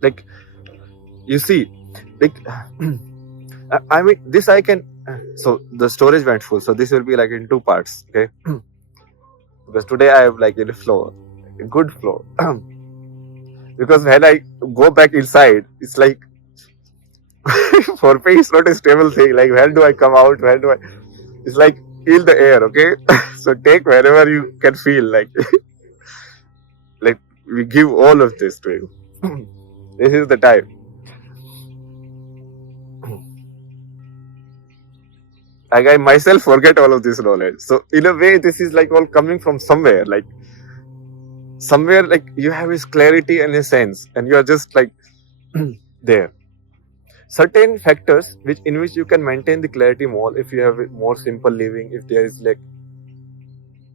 Like, you see, like, I mean, this I can. So the storage went full. So this will be like in two parts, okay? Because today I have like a flow, a good flow. Because when I go back inside, it's like for me, it's not a stable thing. Like, when do I come out? When do I? It's like feel the air, okay? So take wherever you can feel. Like we give all of this to you. This is the time. Like, I myself forget all of this knowledge. So in a way, this is like all coming from somewhere. Like somewhere, like you have this clarity and a sense, and you are just like there. Certain factors in which you can maintain the clarity more if you have more simple living, if there is like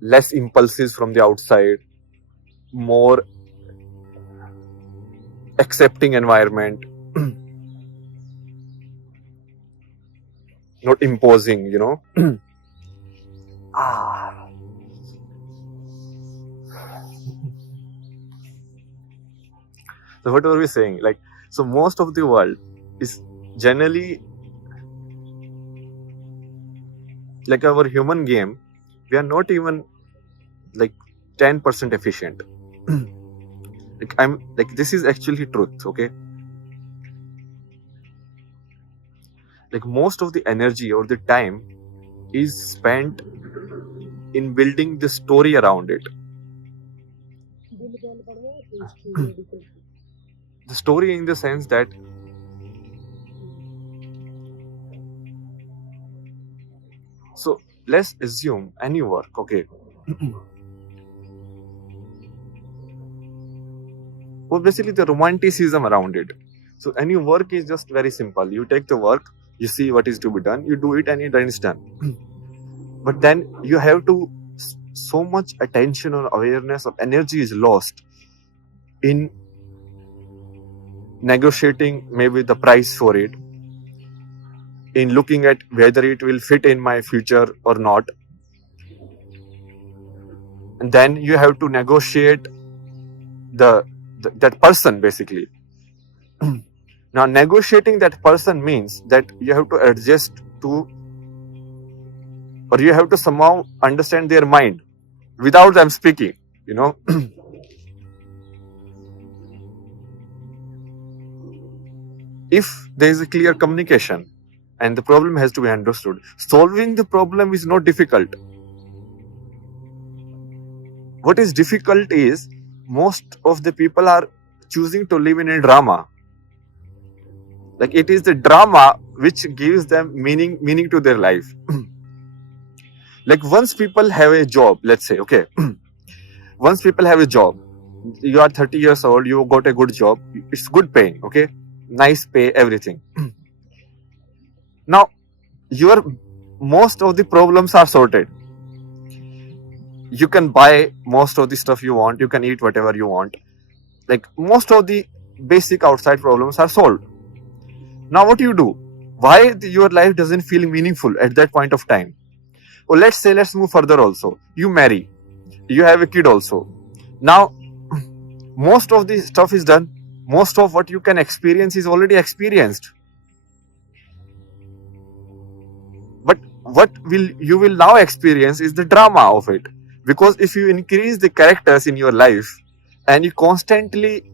less impulses from the outside, more accepting environment, not imposing, you know. So what were we saying? Like, so most of the world is generally like our human game. We are not even like 10% efficient. Like this is actually truth, okay? Like most of the energy or the time is spent in building the story around it. The story in the sense that so let's assume any work, okay? Well, basically the romanticism around it. So any work is just very simple. You take the work, you see what is to be done, you do it, and then it's done. But then you have to, so much attention or awareness of energy is lost in negotiating maybe the price for it, in looking at whether it will fit in my future or not. And then you have to negotiate that person basically. Now negotiating that person means that you have to adjust to, or you have to somehow understand their mind without them speaking, you know. If there is a clear communication and the problem has to be understood, solving the problem is not difficult. What is difficult is most of the people are choosing to live in a drama. Like it is the drama which gives them meaning to their life. Like once people have a job, let's say, okay, once people have a job, you are 30 years old, you got a good job, it's good paying, okay, nice pay, everything. Now your most of the problems are sorted. You can buy most of the stuff you want, you can eat whatever you want. Like most of the basic outside problems are solved. Now what you do? Why your life doesn't feel meaningful at that point of time? Well, let's move further also. You marry, you have a kid also. Now most of the stuff is done. Most of what you can experience is already experienced. But what you will now experience is the drama of it. Because if you increase the characters in your life and you constantly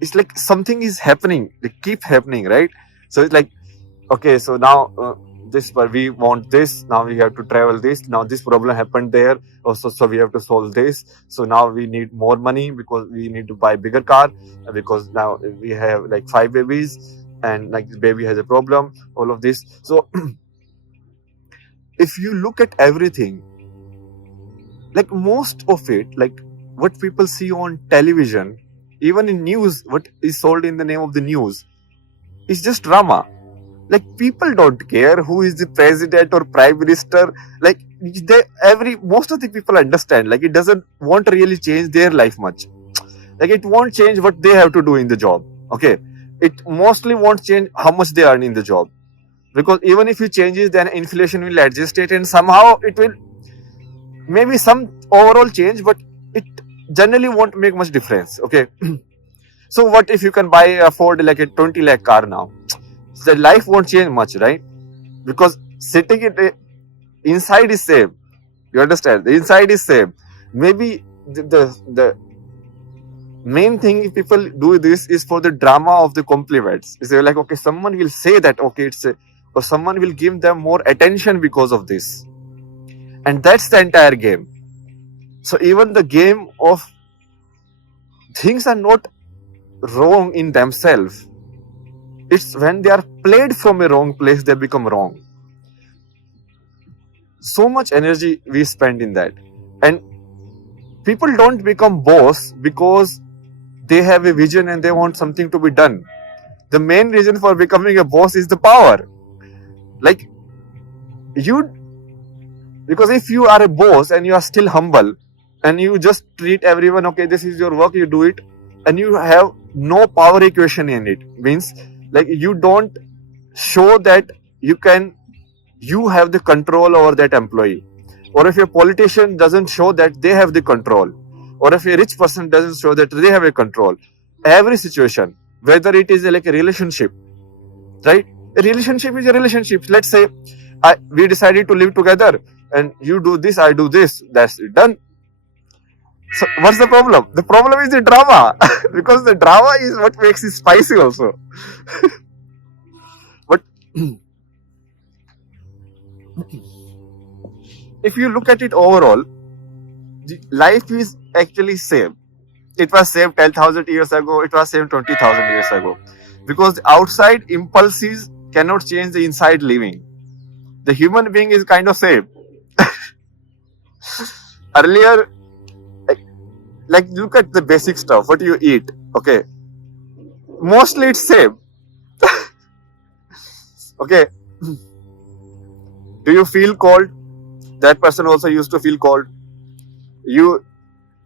it's like something is happening, they keep happening, right? So it's like, okay, so now this, but we want this, now we have to travel this, now this problem happened there also, so we have to solve this, so now we need more money because we need to buy bigger car, because now we have like 5 babies and like this baby has a problem, all of this. So if you look at everything, like most of it, like what people see on television, even in news, what is sold in the name of the news is just drama. Like people don't care who is the president or prime minister. Like most of the people understand, like it doesn't won't really change their life much. Like it won't change what they have to do in the job. Okay, it mostly won't change how much they earn in the job, because even if it changes, then inflation will adjust it, and somehow it will maybe some overall change, but it generally won't make much difference. Okay. So what if you can afford like a 20 lakh car now? The life won't change much, right? Because sitting inside is same. You understand? The inside is same. Maybe the main thing people do this is for the drama of the compliments. Is like, okay, someone will say that, okay, or someone will give them more attention because of this. And that's the entire game. So even the game of things are not wrong in themselves. It's when they are played from a wrong place, they become wrong. So much energy we spend in that. And people don't become boss because they have a vision and they want something to be done. The main reason for becoming a boss is the power. Like because if you are a boss and you are still humble and you just treat everyone, okay, this is your work, you do it, and you have no power equation in it, means like you don't show that you have the control over that employee. Or if a politician doesn't show that they have the control, or if a rich person doesn't show that they have a control, every situation, whether it is like a relationship, right? A relationship is a relationship. Let's say we decided to live together and you do this, I do this, that's it, done. So what's the problem? The problem is the drama. Because the drama is what makes it spicy also. But if you look at it overall, life is actually same. It was same 10,000 years ago, it was same 20,000 years ago. Because the outside impulses cannot change the inside living. The human being is kind of same. Earlier, like look at the basic stuff, what you eat, okay? Mostly it's same. Okay. Do you feel cold? That person also used to feel cold. You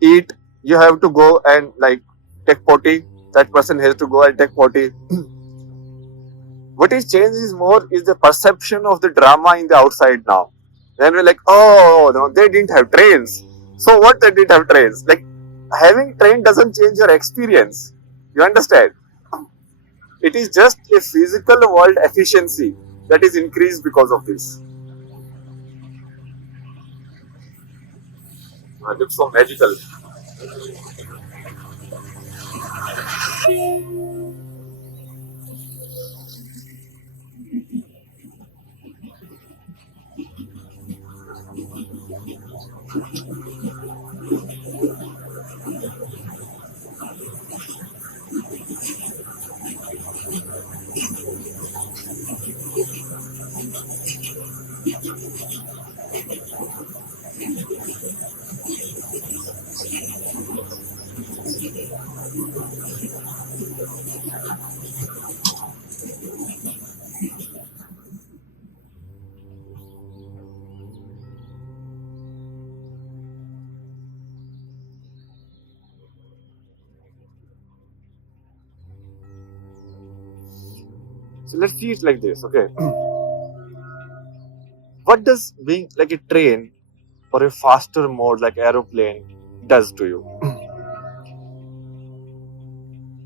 eat, you have to go and like take potty. That person has to go and take potty. What is changed is more is the perception of the drama in the outside now. Then we're like, oh no, they didn't have trains. So what, they didn't have trains? Like having train doesn't change your experience. You understand? It is just a physical world efficiency that is increased because of this. It looks so magical. So let's see it like this, okay? What does being like a train or a faster mode like aeroplane does to you?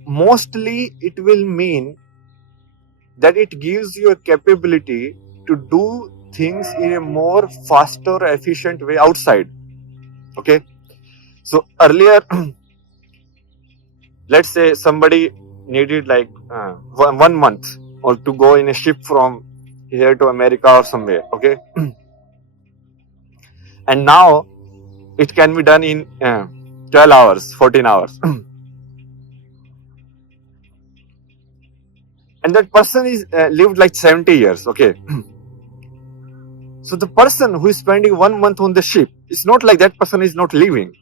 Mostly it will mean that it gives you a capability to do things in a more faster, efficient way outside. Okay? So earlier, let's say somebody needed like 1 month or to go in a ship from here to America or somewhere. Okay? And now it can be done in 12 hours, 14 hours. And that person is lived like 70 years. Okay? So the person who is spending 1 month on the ship, it's not like that person is not living.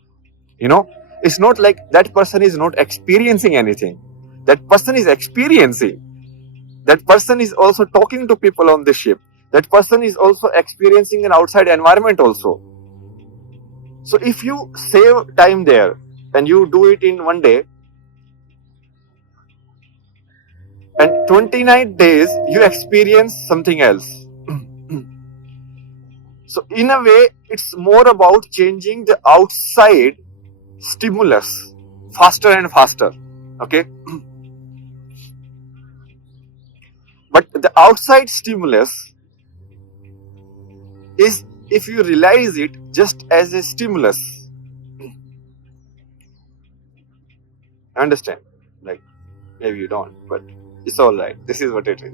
You know, it's not like that person is not experiencing anything. That person is experiencing. That person is also talking to people on the ship. That person is also experiencing an outside environment also. So if you save time there and you do it in 1 day, and 29 days you experience something else. So in a way, it's more about changing the outside stimulus faster and faster. Okay. But the outside stimulus is, if you realize it just as a stimulus, understand? Like, maybe you don't, but it's alright. This is what it is.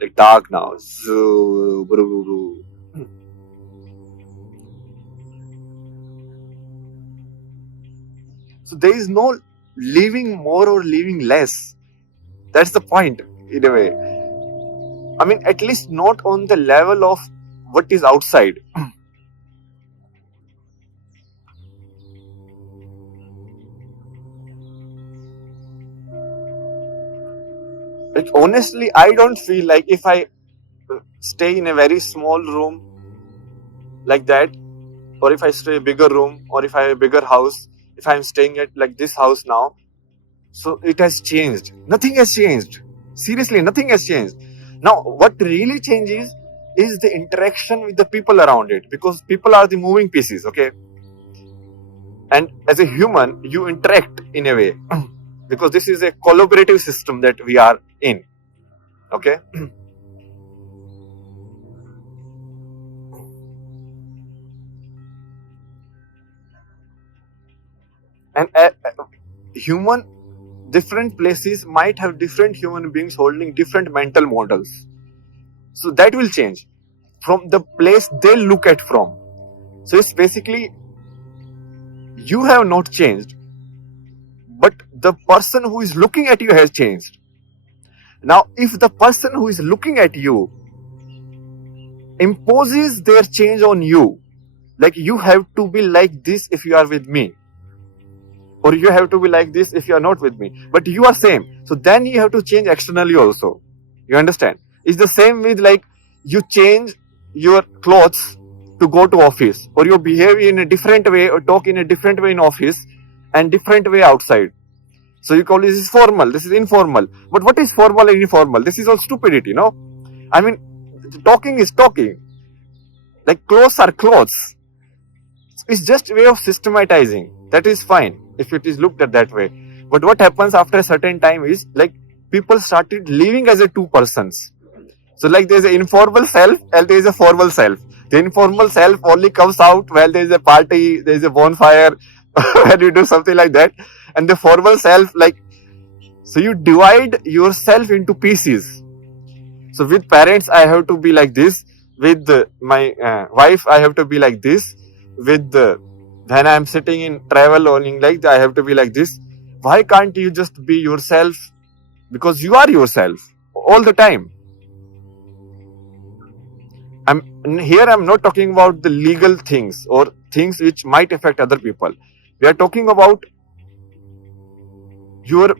Like dark now. So there is no living more or living less. That's the point, in a way. I mean, at least not on the level of what is outside. Like, honestly, I don't feel like if I stay in a very small room like that, or if I stay in a bigger room, or if I have a bigger house, if I'm staying at like this house now, so it has changed. Nothing has changed. Seriously, nothing has changed. Now, what really changes is the interaction with the people around it, because people are the moving pieces, okay? And as a human, you interact in a way, because this is a collaborative system that we are in, okay? And different places might have different human beings holding different mental models. So that will change from the place they look at from. So it's basically, you have not changed, but the person who is looking at you has changed. Now, if the person who is looking at you imposes their change on you, like you have to be like this if you are with me, or you have to be like this if you are not with me, but you are same, so then you have to change externally also. You understand? It's the same with, like, you change your clothes to go to office, or you behave in a different way or talk in a different way in office and different way outside. So you call this is formal, this is informal. But what is formal and informal? This is all stupidity, no? I mean, talking is talking. Like, clothes are clothes. It's just a way of systematizing. That is fine if it is looked at that way. But what happens after a certain time is, like, people started living as a two persons. So, like, there's an informal self and there's a formal self. The informal self only comes out while there's a party, there's a bonfire, when you do something like that. And the formal self, like, so you divide yourself into pieces. So with parents, I have to be like this. With my wife, I have to be like this. With when I'm sitting in travel or like that, I have to be like this. Why can't you just be yourself? Because you are yourself all the time. I'm not talking about the legal things or things which might affect other people. We are talking about your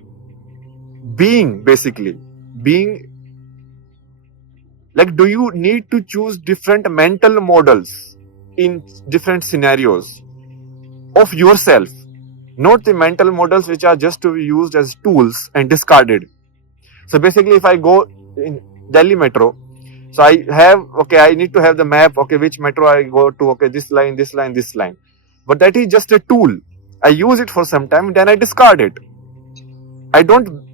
being, basically. Being, like, do you need to choose different mental models in different scenarios of yourself? Not the mental models which are just to be used as tools and discarded. So basically, if I go in Delhi metro, so I need to have the map, okay, which metro I go to, okay, this line, this line, this line. But that is just a tool. I use it for some time, then I discard it. I don't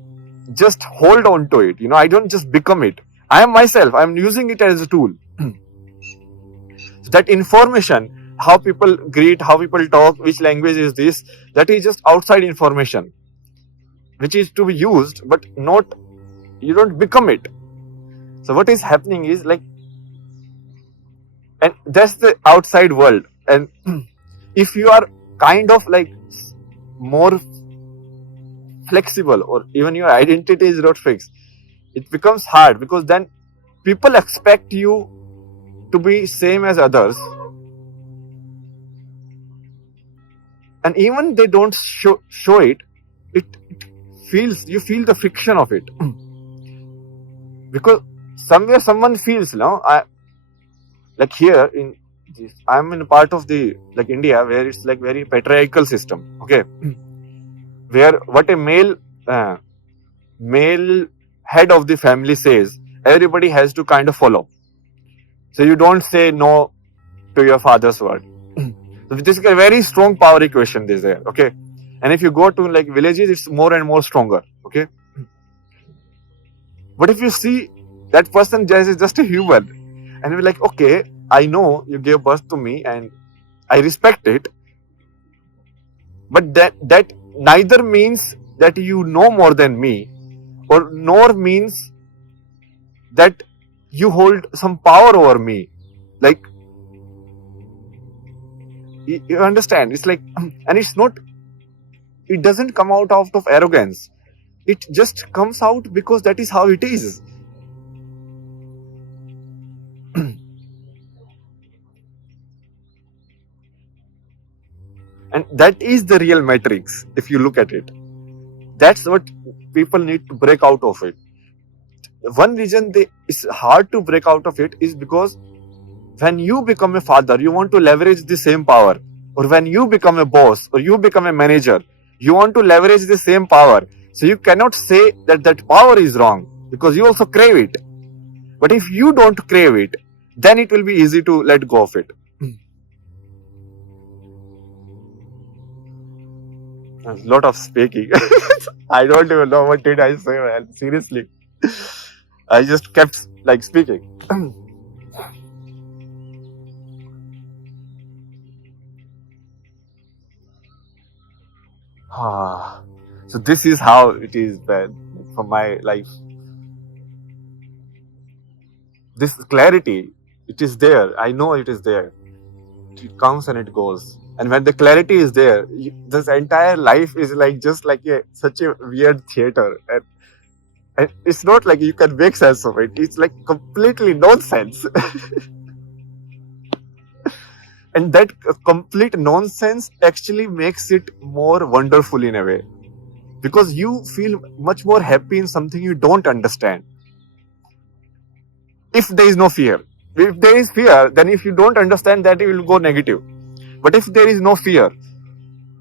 just hold on to it, I don't just become it. I am myself, I am using it as a tool. So that information, how people greet, how people talk, which language is this, that is just outside information, which is to be used, but not, you don't become it. So what is happening is, like, and that's the outside world. And if you are kind of like more flexible, or even your identity is not fixed, it becomes hard, because then people expect you to be same as others, and even they don't show it, you feel the friction of it. Because somewhere someone feels, like here in this, I'm in a part of the, like, India, where it's like very patriarchal system, okay, where what a male head of the family says, everybody has to kind of follow. So you don't say no to your father's word. So this is a very strong power equation this there, okay? And if you go to like villages, it's more and more stronger, okay? But if you see that person is just a human, and you're like, okay, I know you gave birth to me and I respect it, but that neither means that you know more than me, or nor means that you hold some power over me. Like, you understand? It's like, and it's not, it doesn't come out of arrogance. It just comes out because that is how it is. And that is the real matrix, if you look at it. That's what people need to break out of it. One reason it's hard to break out of it is because when you become a father, you want to leverage the same power. Or when you become a boss or you become a manager, you want to leverage the same power. So you cannot say that that power is wrong because you also crave it. But if you don't crave it, then it will be easy to let go of it. A lot of speaking. I don't even know what did I say, man. Seriously. I just kept like speaking. So this is how it is, man, for my life. This clarity, it is there. I know it is there. It comes and it goes. And when the clarity is there, this entire life is like just like such a weird theater. And it's not like you can make sense of it. It's like completely nonsense. And that complete nonsense actually makes it more wonderful in a way. Because you feel much more happy in something you don't understand. If there is no fear. If there is fear, then if you don't understand that, it will go negative. But if there is no fear,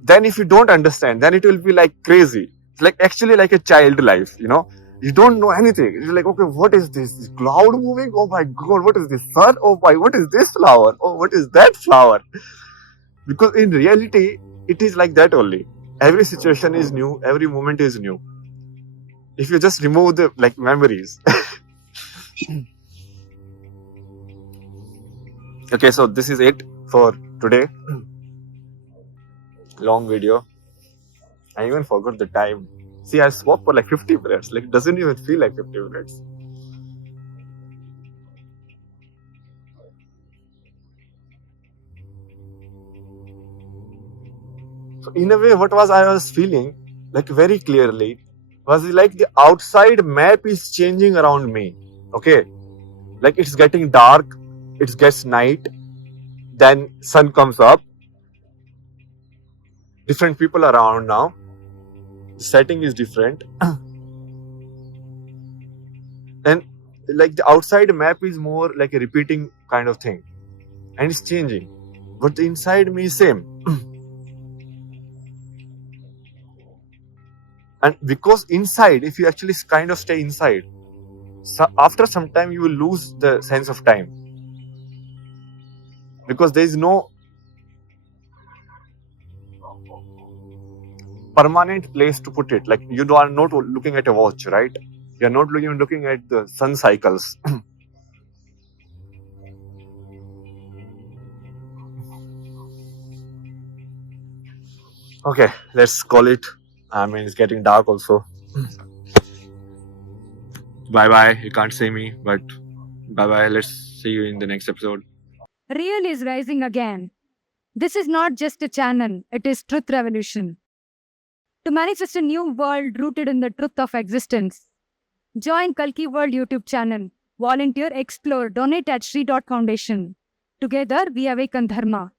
then if you don't understand, then it will be like crazy. It's like actually like a child life, you know. You don't know anything. It's like, okay, what is this? This cloud moving? Oh my God, what is this sun? Oh my, what is this flower? Oh, what is that flower? Because in reality, it is like that only. Every situation is new. Every moment is new. If you just remove the like memories. Okay, so this is it for today. Long video. I even forgot the time. See, I spoke for like 50 minutes. Like, it doesn't even feel like 50 minutes. So, in a way, what I was feeling, like very clearly, was like the outside map is changing around me. Okay? Like, it's getting dark, it gets night, then sun comes up. Different people around now. The setting is different. And like the outside map is more like a repeating kind of thing. And it's changing. But the inside me is same. And because inside, if you actually kind of stay inside, so after some time you will lose the sense of time. Because there is no permanent place to put it. Like you are not looking at a watch, right? You're not looking at the sun cycles. Okay, let's call it. I mean, it's getting dark also. Bye bye. You can't see me, but bye bye. Let's see you in the next episode. Real is rising again. This is not just a channel, it is truth revolution. To manifest a new world rooted in the truth of existence, join Kalki World YouTube channel. Volunteer, explore, donate at Shri Foundation. Together we awaken Dharma.